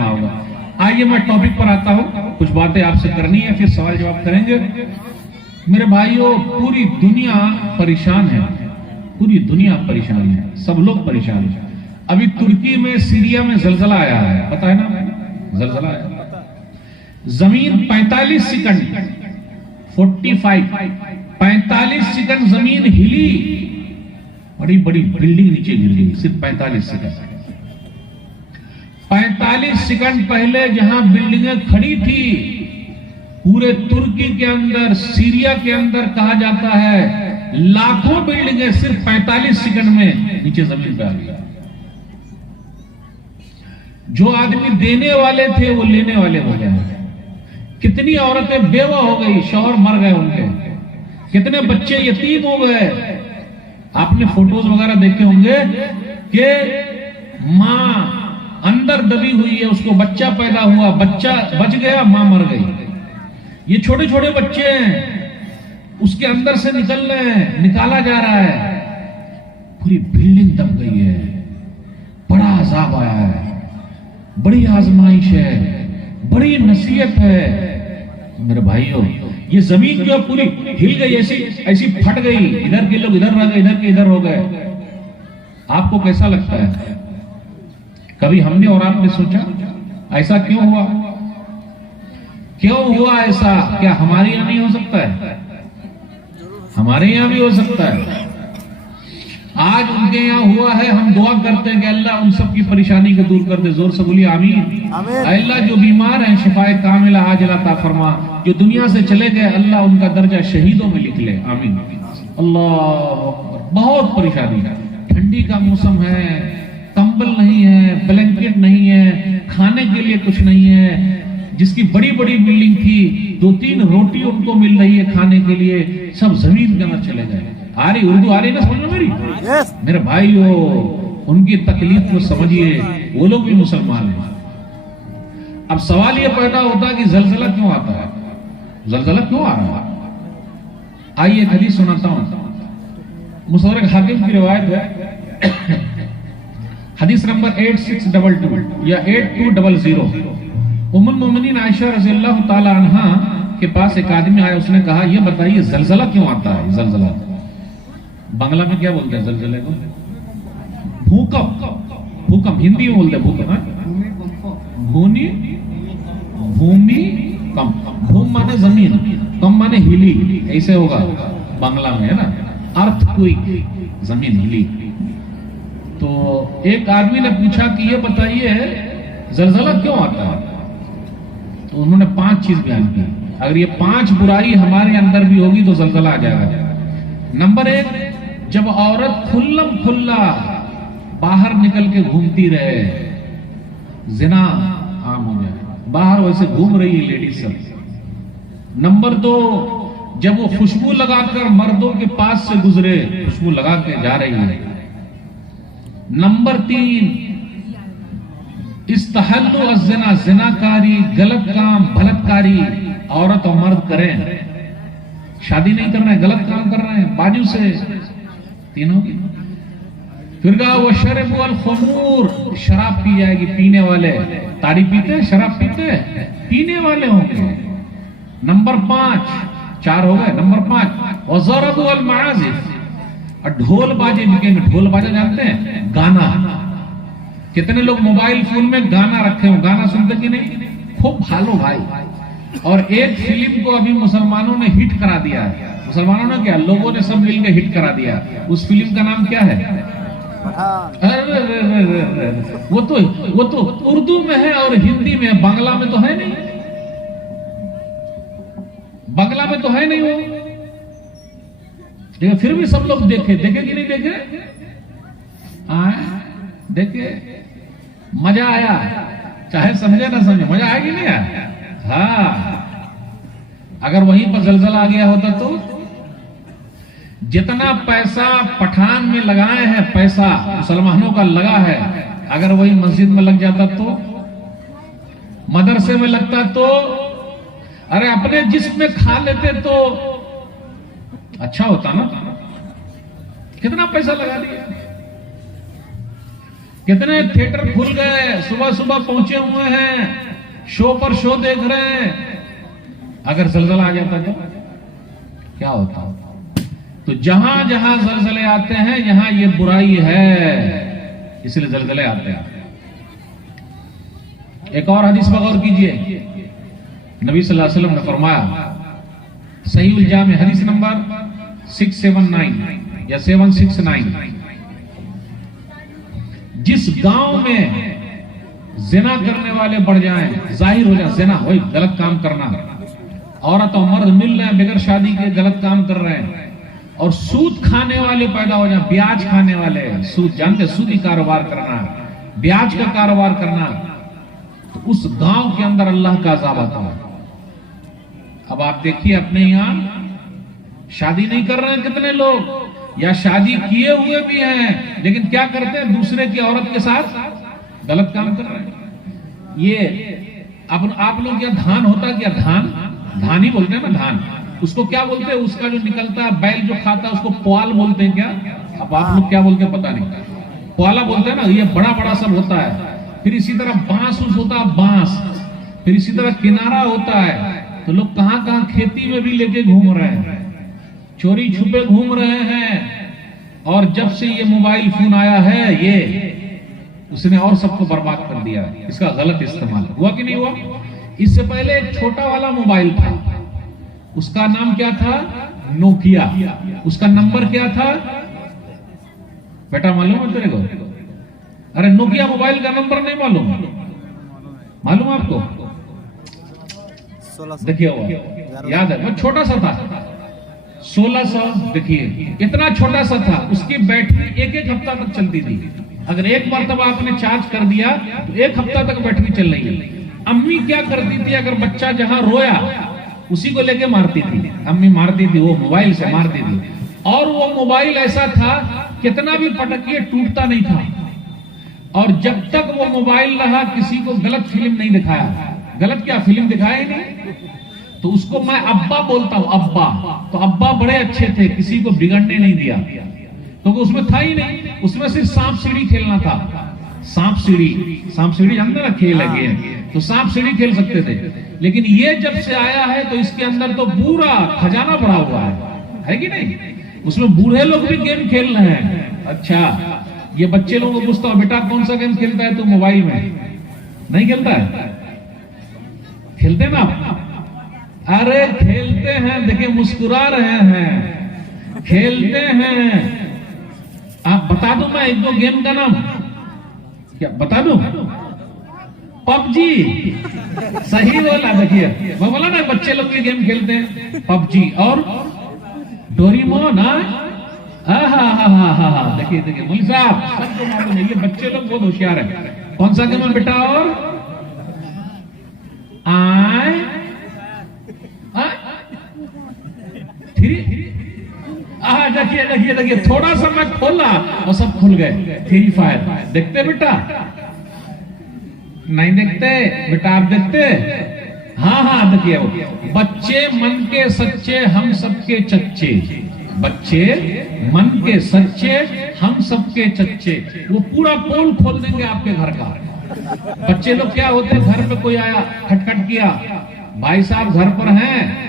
जमा होगा। आइए मैं टॉपिक पर आता हूं, कुछ बातें आपसे करनी है, फिर सवाल जवाब करेंगे। मेरे भाइयों, पूरी दुनिया परेशान है, पूरी दुनिया परेशान है, सब लोग परेशान हैं। अभी तुर्की में, सीरिया में जलजला आया है, पता है ना? जलजला आया, जमीन 45 सेकंड 45 सेकंड जमीन हिली, बड़ी बड़ी बिल्डिंग नीचे गिर गई, सिर्फ 45 सेकंड। 45 सेकंड पहले जहां बिल्डिंगें खड़ी थी पूरे तुर्की के अंदर, सीरिया के अंदर, कहा जाता है लाखों बिल्डिंगें सिर्फ 45 सेकंड में नीचे जमीन पे आ गई। जो आदमी देने वाले थे वो लेने वाले हो गए। कितनी औरतें बेवा हो गई, शौहर मर गए उनके, कितने बच्चे यतीम हो गए। आपने फोटोज वगैरह देखे होंगे कि मां अंदर दबी हुई है, उसको बच्चा पैदा हुआ, बच्चा बच गया, मां मर गई। ये छोटे छोटे बच्चे हैं, उसके अंदर से निकल रहे हैं, निकाला जा रहा है, पूरी बिल्डिंग दब गई है। बड़ा अजाब आया है, बड़ी आजमाइश है, बड़ी नसीहत है। मेरे भाइयों, ये जमीन जो पूरी हिल गई, ऐसी फट गई, इधर के लोग इधर रह गए, इधर के इधर हो गए। आपको कैसा लगता है? कभी हमने और आपने सोचा ऐसा क्यों हुआ? क्यों हुआ ऐसा? क्या हमारे यहां नहीं हो सकता है? हमारे यहां भी हो सकता है। आज उनके यहां हुआ है, हम दुआ करते हैं कि अल्लाह उन सब की परेशानी को दूर कर दे। जोर से बोलिए आमीन। अल्लाह जो बीमार हैं शिफाए कामिला आजिला अता फरमा, जो दुनिया से चले गए अल्लाह उनका दर्जा शहीदों में लिख ले, आमीन। अल्लाह, बहुत परेशानी है। ठंडी का मौसम है, कंबल नहीं है, ब्लैंकेट नहीं है, खाने के लिए कुछ नहीं है। जिसकी बड़ी बड़ी बिल्डिंग थी, 2-3 रोटी उनको मिल रही है खाने के लिए, सब जमीन के अंदर चले गए। आ रही उर्दू आ रही ना समझ में मेरी? मेरे भाइयों, उनकी तकलीफ को समझिए, वो लोग भी मुसलमान हैं। अब सवाल ये पैदा होता है कि जलजला क्यों आता है? जलजला क्यों आ रहा है? आइए एक हदीस सुनाता हूं, मुस्तदरक हाकिम की रिवायत है, हदीस नंबर 8622 या 8200। उम्मुल मोमिनीन आयशा रज़ियल्लाहु ताला अन्हा के पास एक आदमी आया, उसने कहा ये बताइए जलजला क्यों आता है? जलजला बांग्ला में क्या बोलते हैं जलजले को? भूकंप। भूकंप हिंदी में बोलते हैं भूकंप। भूमि कंप। भूम माने जमीन, कम माने हिली, ऐसे होगा बांग्ला में, है ना? अर्थक्वेक, जमीन हिली। तो एक आदमी ने पूछा कि ये बताइए जलजला क्यों आता है? तो उन्होंने 5 चीज बयान की। अगर ये 5 बुराई हमारे अंदर भी होगी तो जलजला आ जाएगा। नंबर 1, जब औरत खुल्लम खुल्ला बाहर निकल के घूमती रहे, जिना आम हो जाए, बाहर वैसे घूम रही है लेडीज सब। नंबर 2, जब वो खुशबू लगाकर मर्दों के पास से गुजरे, खुशबू लगा के जा रही है। नंबर 3, इस्तहल्लु अज़्ज़िना, ज़िनाकारी, गलत काम, बलात्कारी औरत और मर्द करें, शादी नहीं कर रहे हैं, गलत काम कर रहे हैं बाजू से, तीनों की। फिर कहा वो शरब वल खुमूर, शराब पी जाएगी, पीने वाले, ताड़ी पीते हैं, शराब पीते हैं, पीने वाले होंगे। नंबर 5, 4 हो गए। नंबर 5, वज़रब वल माज़िफ, और ढोल बाजे बिकेंगे। ढोल बाजा जानते हैं? गाना। कितने लोग मोबाइल फोन में गाना रखे हो, गाना सुनते कि नहीं? खूब भालो भाई। और एक फिल्म को अभी मुसलमानों ने हिट करा दिया है। मुसलमानों ने क्या, लोगों ने सब मिलकर हिट करा दिया। उस फिल्म का नाम क्या है? वो तो उर्दू में है और हिंदी में है, बांग्ला में तो है नहीं। बांग्ला में तो है नहीं वो, लेकिन फिर भी सब लोग देखे कि नहीं देखे? देखे, मजा आया, चाहे समझे ना समझे, मजा आया कि नहीं आया? हाँ। अगर वहीं पर जलजला आ गया होता तो जितना पैसा पठान में लगाए हैं, पैसा मुसलमानों का लगा है, अगर वही मस्जिद में लग जाता तो, मदरसे में लगता तो, अरे अपने जिस्म में खा लेते तो अच्छा होता ना। कितना पैसा लगा दिया, कितने थिएटर खुल गए, सुबह सुबह पहुंचे हुए हैं, शो पर शो देख रहे हैं। अगर जलजला आ जाता तो क्या होता? तो जहां जहां जलजले आते हैं यहां ये बुराई है, इसलिए जलजले आते हैं। एक और हदीस पर गौर कीजिए, नबी सल्लल्लाहु अलैहि वसल्लम ने फरमाया, सही उल जामी हदीस नंबर 679 या 769, जिस गांव में जिना करने वाले बढ़ जाएं, जाहिर हो जाए जिना हो, गलत काम करना, औरत और मर्द मिल रहे हैं बगैर शादी के, गलत काम कर रहे हैं, और सूद खाने वाले पैदा हो जाए, ब्याज खाने वाले, सूद जानते, सूदी कारोबार करना, ब्याज का कारोबार करना, तो उस गांव के अंदर अल्लाह का अज़ाब आता है। अब आप देखिए अपने यहां शादी नहीं कर रहे हैं कितने लोग, या शादी किए हुए भी हैं लेकिन क्या करते हैं, दूसरे की औरत के साथ गलत काम कर रहे हैं। ये अब आप लोग क्या धान होता, क्या धान ही बोलते हैं ना, धान उसको क्या बोलते हैं, उसका जो निकलता है बैल जो खाता है उसको पुआल बोलते हैं क्या? अब आप लोग क्या बोलते हैं पता नहीं, पुआला बोलते हैं ना, ये बड़ा बड़ा सब होता है। फिर इसी तरह बांस होता है, बांस, फिर इसी तरह किनारा होता है। तो लोग कहां कहां खेती में भी लेके घूम रहे हैं, चोरी छुपे घूम रहे हैं। और जब से ये मोबाइल फोन आया है, ये उसने और सबको बर्बाद कर दिया है। इसका गलत इस्तेमाल हुआ कि नहीं हुआ? इससे पहले एक छोटा वाला मोबाइल था, उसका नाम क्या था? नोकिया। उसका नंबर क्या था बेटा, मालूम है तेरे को? अरे नोकिया मोबाइल का नंबर नहीं मालूम? मालूम आपको? देखिए याद है, वो छोटा सा था, 1600, देखिए इतना छोटा सा था, उसकी बैटरी एक हफ्ता तक चलती थी। अगर एक बार तब आपने चार्ज कर दिया तो एक हफ्ता तक बैटरी चल रही है। अम्मी क्या करती थी, अगर बच्चा जहां रोया उसी को लेके मारती थी, अम्मी मारती थी, वो मोबाइल से मारती थी। और वो मोबाइल ऐसा था, कितना भी पटकिए टूटता नहीं था। और जब तक वो मोबाइल रहा किसी को गलत फिल्म नहीं दिखाया, गलत क्या फिल्म दिखाया ही नहीं। तो उसको मैं अब्बा बोलता हूं, अब्बा। तो अब्बा बड़े अच्छे थे, किसी को बिगड़ने नहीं दिया, तो उसमें था ही नहीं, उसमें सिर्फ सांप सीढ़ी खेलना था। सांप सीढ़ी जानते ना, खेल है गेम, तो सांप सीढ़ी खेल सकते थे। लेकिन ये जब से आया है तो इसके अंदर तो पूरा खजाना भरा हुआ है कि नहीं? उसमें बूढ़े लोग भी गेम खेल रहे हैं। अच्छा, ये बच्चे लोगों को पूछता हूं, बेटा कौन सा गेम खेलता है तू मोबाइल में? नहीं खेलता है? खेलते ना? अरे खेलते हैं, देखिए मुस्कुरा रहे हैं, खेलते हैं। आप बता दो, मैं एक दो गेम का नाम क्या बता दूं? पबजी, सही बोला। देखिए मैं बोला ना, बच्चे लोग के गेम खेलते हैं, पबजी और डोरीमोन। हाँ, देखिए मौलवी साहब, सबको मालूम है, ये बच्चे लोग बहुत होशियार है। कौन सा गेम है बेटा? और देखिए थोड़ा सा मैं खोला और सब खुल गए। फ्री फायर देखते बेटा? नहीं देखते बेटा, आप देखते? हाँ, देखिए बच्चे मन के सच्चे, हम सबके चच्चे, बच्चे मन के सच्चे, हम सबके चच्चे। वो पूरा पोल खोल देंगे आपके घर का। बच्चे लोग क्या होते हैं, घर पे कोई आया, खटखट किया, भाई साहब घर पर हैं,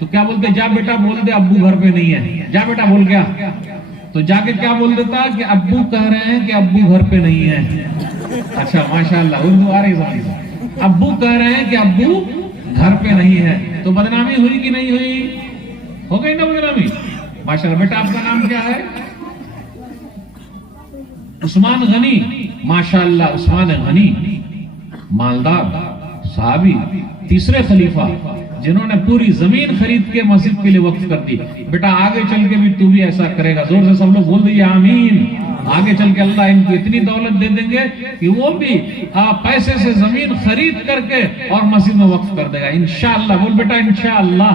तो क्या बोलते? जा बेटा बोल दे अब्बू घर पे नहीं है, जा बेटा बोल गया। तो जाके क्या बोल देता कि अब्बू कह रहे हैं कि अब्बू घर पे नहीं है। अच्छा माशाल्लाह, उर्दू आ रही है। अब्बू कह रहे हैं कि अब्बू घर पे नहीं है। तो बदनामी हुई कि नहीं हुई? हो गई ना बदनामी? माशाल्लाह। बेटा आपका नाम क्या है? उस्मान गनी। माशाल्लाह, उस्मान गनी मालदार साहबी, तीसरे खलीफा, जिन्होंने पूरी जमीन खरीद के मस्जिद के लिए वक्फ कर दी। बेटा आगे चल के भी तू भी ऐसा करेगा। जोर से सब लोग बोल दीजिए आमीन। आगे चल के अल्लाह इनको इतनी दौलत दे देंगे कि वो भी पैसे से जमीन खरीद करके और मस्जिद में वक्फ कर देगा इंशाअल्लाह। बोल बेटा इंशाअल्लाह,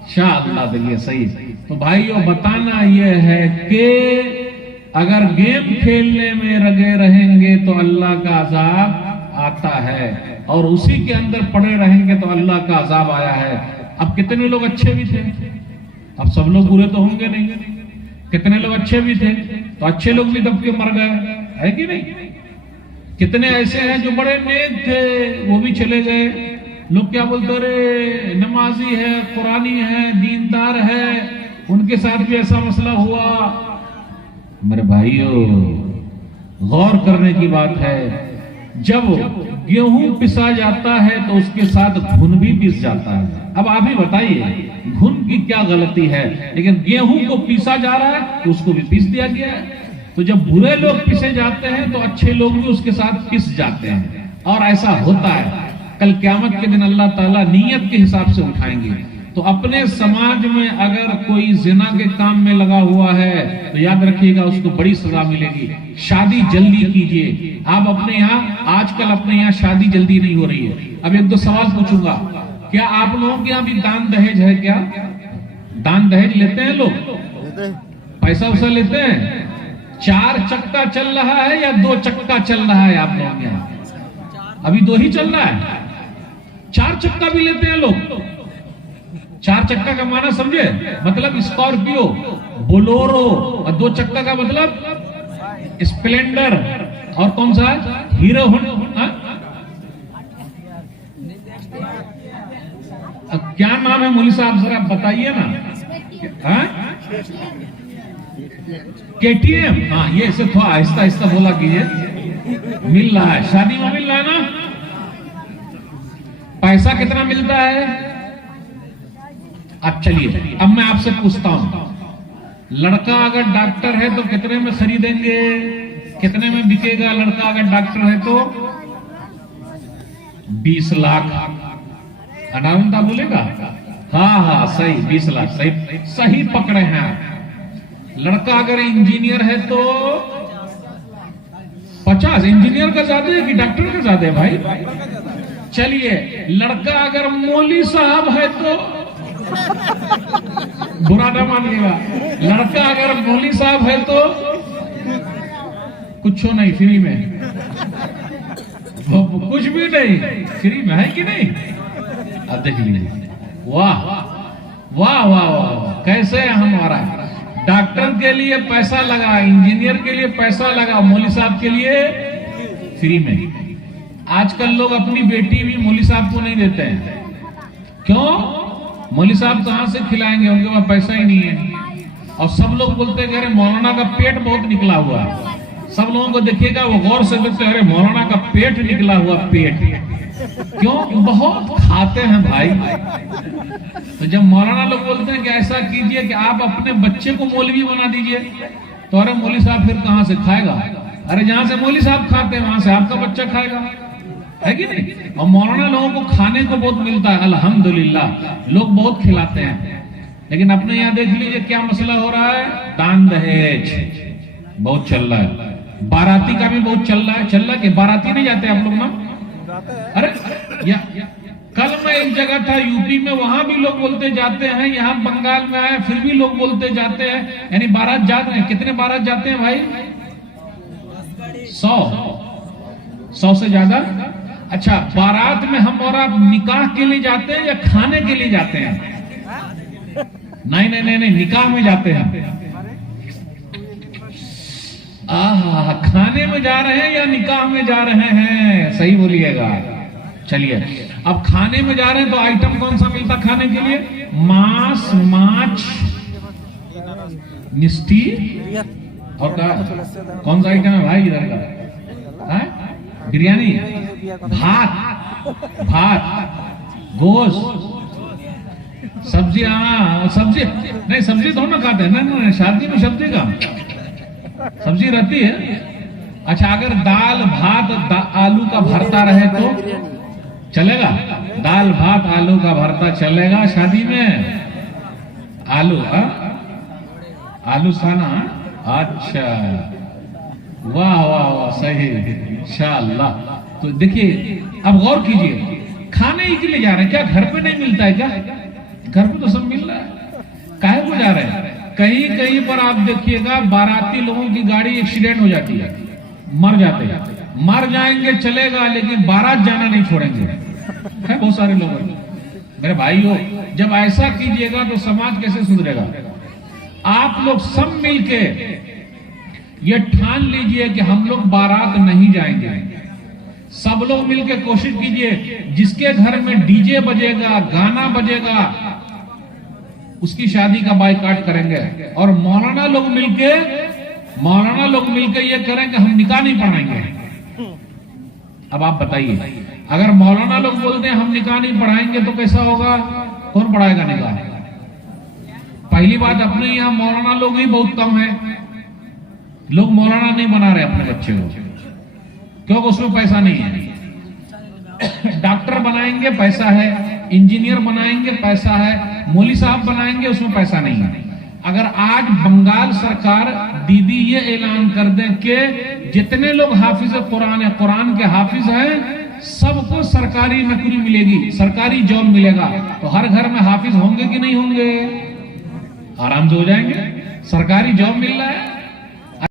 इंशाअल्लाह। देखिए सही। तो भाइयों बताना यह है कि अगर गेम खेलने में लगे रहेंगे तो अल्लाह का अजाब आता है, और उसी के अंदर पड़े रहेंगे तो अल्लाह का अजाब आया है। अब कितने लोग अच्छे भी थे, अब सब लोग बुरे तो होंगे नहीं, कितने लोग अच्छे भी थे, तो अच्छे लोग भी दब के मर गए, है कि नहीं? कितने ऐसे हैं जो बड़े नेक थे, वो भी चले गए। लोग क्या बोलते, रे नमाजी है, कुरानी है, दीनदार है, उनके साथ भी ऐसा मसला हुआ। मेरे भाइयों, गौर करने की बात है, जब गेहूं पिसा जाता है तो उसके साथ घुन भी पिस जाता है। अब आप ही बताइए घुन की क्या गलती है, लेकिन गेहूं को पीसा जा रहा है तो उसको भी पीस दिया गया है। तो जब बुरे लोग पिसे जाते हैं तो अच्छे लोग भी उसके साथ पिस जाते हैं, और ऐसा होता है। कल क़यामत के दिन अल्लाह ताला नियत के हिसाब से उठाएंगे। तो अपने समाज में अगर कोई जिना के काम में लगा हुआ है तो याद रखिएगा उसको बड़ी सजा मिलेगी। शादी जल्दी कीजिए। आप अपने यहाँ, आजकल अपने यहाँ शादी जल्दी नहीं हो रही है। अब एक दो सवाल पूछूंगा, क्या आप लोगों के यहाँ भी दान दहेज है? क्या दान दहेज लेते हैं लोग? पैसा वैसा लेते हैं? 4 चक्का चल रहा है या 2 चक्का चल रहा है आप लोगों के यहाँ? अभी 2 ही चल रहा है। 4 चक्का भी लेते हैं लोग। 4 चक्का का माना समझे? मतलब स्कॉर्पियो, बोलोरो, और 2 चक्का का मतलब स्प्लेंडर, और कौन सा है? Hero Honda. क्या नाम है मौलवी साहब, जरा बताइए ना। KTM। हाँ, ये ऐसे थोड़ा आहिस्ता आहिस्ता बोला कीजिए। मिल रहा है, शादी में मिल रहा है ना? पैसा कितना मिलता है? अब चलिए, अब मैं आपसे पूछता हूं, लड़का अगर डॉक्टर है तो कितने में खरीदेंगे? कितने में बिकेगा लड़का अगर डॉक्टर है तो? 20 लाख। अनाउंदा बोलेगा? हाँ हाँ, सही, 20 लाख सही पकड़े हैं। लड़का अगर इंजीनियर है तो 50। इंजीनियर का ज्यादा है कि डॉक्टर का ज्यादा है भाई? चलिए, लड़का अगर मौलवी साहब है तो बुरा ना मानिएगा, लड़का अगर मौलवी साहब है तो कुछ नहीं, फ्री में, कुछ भी नहीं, फ्री में है कि नहीं? अब देख लीजिए, वाह वाह वाह वाह, कैसे हमारा डॉक्टर के लिए पैसा लगा, इंजीनियर के लिए पैसा लगा, मौलवी साहब के लिए फ्री में। आजकल लोग अपनी बेटी भी मौलवी साहब को नहीं देते हैं। क्यों? मौलवी साहब कहां से खिलाएंगे, उनके पास पैसा ही नहीं है। और सब लोग बोलते हैं अरे मौलाना का पेट बहुत निकला हुआ है। सब लोगों को देखिएगा वो गौर से देखते हैं, अरे मौलाना का पेट निकला हुआ, पेट। क्यों? बहुत खाते हैं भाई। तो जब मौलाना लोग बोलते हैं कि ऐसा कीजिए कि आप अपने बच्चे को मौलवी बना दीजिए, तो अरे मौलवी साहब फिर कहां से खाएगा? अरे जहां से मौलवी साहब खाते हैं वहां से आपका बच्चा खाएगा, है कि नहीं? और मौलाना लोगों को खाने को बहुत मिलता है, अल्हम्दुलिल्लाह, लोग बहुत खिलाते हैं। लेकिन अपने यहाँ देख लीजिए क्या मसला हो रहा है, दान दहेज बहुत चल रहा है, बाराती का भी बहुत चल रहा है कि बाराती नहीं जाते आप लोग ना? अरे कल मैं एक जगह था यूपी में, वहां भी लोग बोलते जाते हैं, यहाँ बंगाल में आए फिर भी लोग बोलते जाते हैं, यानी बारात जाते हैं। कितने बारात जाते हैं भाई? 100 से ज्यादा। अच्छा, बारात में हम और आप निकाह के लिए जाते हैं या खाने के लिए जाते हैं? नहीं नहीं नहीं नहीं, निकाह में जाते हैं। आहा, खाने में जा रहे हैं या निकाह में जा रहे हैं? सही बोलिएगा। चलिए, अब खाने में जा रहे हैं तो आइटम कौन सा मिलता खाने के लिए? मांस, माछ, निष्ठी, और क्या कौन सा आइटम है भाई इधर का? बिरयानी, भात, गोश्त, सब्जी। हाँ, सब्जी नहीं, सब्जी थोड़ा ना खाते हैं ना, शादी में सब्जी का सब्जी रहती है। अच्छा, अगर दाल भात आलू का भरता रहे तो चलेगा? दाल भात आलू का भरता चलेगा शादी में? आलू, आलू खाना। अच्छा, वाह वाह वाह, सही, इंशाअल्लाह। तो देखिए, अब गौर कीजिए, खाने ही के लिए जा रहे हैं क्या? घर पे नहीं मिलता है क्या? घर पे तो सब मिल रहा है, काहे को जा रहे हैं? कहीं कहीं पर आप देखिएगा बाराती लोगों की गाड़ी एक्सीडेंट हो जाती है, मर जाते हैं। मर जाएंगे चलेगा, लेकिन बारात जाना नहीं छोड़ेंगे, है बहुत सारे लोग। मेरे भाइयों, जब ऐसा कीजिएगा तो समाज कैसे सुधरेगा? आप लोग सब मिलके ये ठान लीजिए कि हम लोग बारात नहीं जाएंगे। सब लोग मिलकर कोशिश कीजिए, जिसके घर में डीजे बजेगा, गाना बजेगा, उसकी शादी का बायकॉट करेंगे। और मौलाना लोग मिलके ये करेंगे हम निकाह नहीं पढ़ाएंगे। अब आप बताइए, अगर मौलाना लोग बोलते हैं हम निकाह नहीं पढ़ाएंगे तो कैसा होगा? कौन पढ़ाएगा निकाह? पहली बात, अपने यहां मौलाना लोग ही बहुत कम है। लोग मौलाना नहीं बना रहे अपने बच्चे को, क्योंकि उसमें पैसा नहीं है। डॉक्टर बनाएंगे पैसा है, इंजीनियर बनाएंगे पैसा है, मौलवी साहब बनाएंगे उसमें पैसा नहीं है। अगर आज बंगाल सरकार दीदी ये ऐलान कर दे कि जितने लोग हाफिज कुरान है, कुरान के हाफिज हैं, सबको सरकारी नौकरी मिलेगी, सरकारी जॉब मिलेगा, तो हर घर में हाफिज होंगे कि नहीं होंगे? आराम से हो जाएंगे। सरकारी जॉब मिल रहा है,